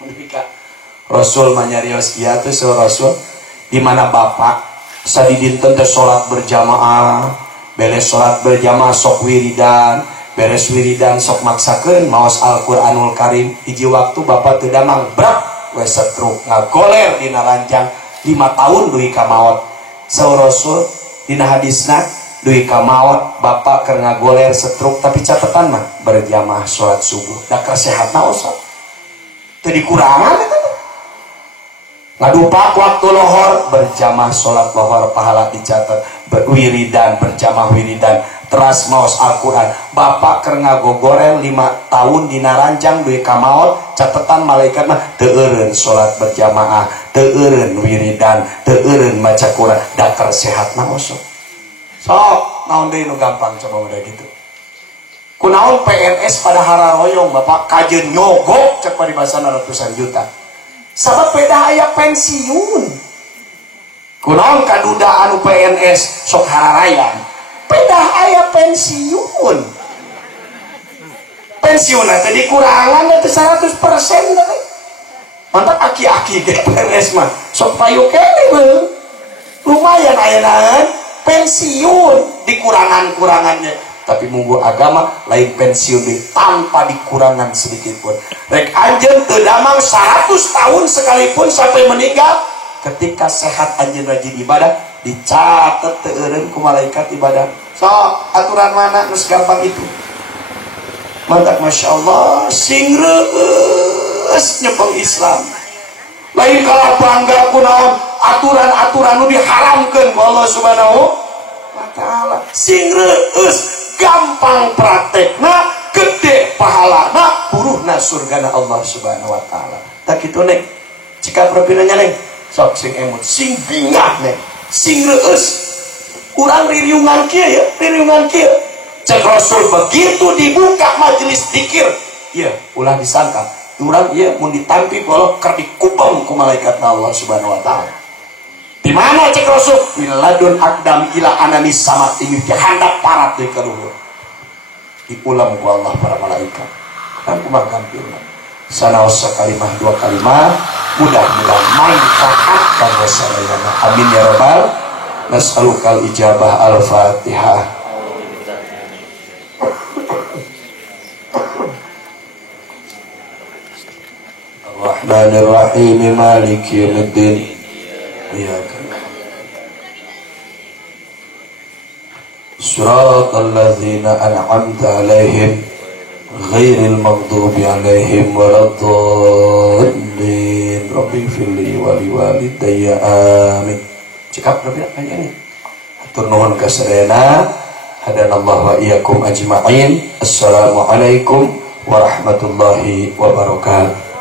Ketika Rasul manyarios kieu teh Rasul di mana bapak sadidinten teh salat berjamaah, beres salat berjamaah sok wiridan, beres wiridan sok maksakeun maos Al-Qur'anul Karim. Hiji waktu bapak teu damang brak we setruk ngagoler dina ranjang 5 tahun duwi ka maot. Saur Rasul dina hadisna duit kamaot bapak keur ngagoler setruk tapi catatan mah berjamaah sholat subuh da sehat naosa teu dikurangan eta ngadupak waktu lohor berjamaah sholat lohor pahala dicatat berwiridan berjamaah wiridan teras maos Al-Quran bapak keur ngagogorel 5 tahun dina ranjang duit kamaot catatan malaikat mah teu eureun sholat berjamaah teu eureun wiridan teu eureun maca Quran da sehat naosa sok naon deui nu gampang coba udah gitu kunaon PNS pada hararoyong bapak kajeun nyogok cek paribasana ratusan juta sabab beda aya pensiun kunaon kaduda anu PNS sok hararayan beda aya pensiun teh dikurangan teh 100% teh mantap aki-aki ge PNS mah sok payu kene lumayan aya naon pensiun dikurangan-kurangannya tapi munggu agama lain pensiun deh tanpa dikurangan sedikit pun rek anjeun teu damang 100 tahun sekalipun sampai meninggal ketika sehat anjeun rajin ibadah dicatat teu eureun ku malaikat ibadah sok aturan mana geus gampang itu mantap Masya Allah sing reus nyepeng Islam lain kalau bangga kunaon aturan-aturan nu diharamkeun ku Allah Subhanahu wa taala sing reus gampang praktekna gede pahalana buruhna surgana Allah Subhanahu wa taala tak kitu neng cika propinanya neng sok sing emut sing bingah neng sing reus urang ririungan kieu ya ririungan kieu cek Rasul begitu dibuka majelis zikir ieu ulah disangka urang ieu mun ditampi kalau keur dikubeng ku malaikat Allah Subhanahu wa taala di mana cek Rasul wiladun akdam ila anamis sama tinggi handap parat deui ka luhur diulang ku Allah para malaikat dan kumang kampilna sanaos kalimah 2 kalimah mudah-mudahan manfaat kanggo sadayana amin ya rabbal nas'alukal ijabah al-fatihah. Rahmanir Rahim Maliki Yaumiddin Iyyaka Shiratal ladzina an'amta 'alaihim ghairil maghdubi 'alaihim waladdallin rabbighfirli wa liwalidayya amin. Cekap Rabbi kayaknya atur nuhun ka sadayana hadanallahu wa iyyakum ajma'in. Assalamualaikum warahmatullahi wabarakatuh.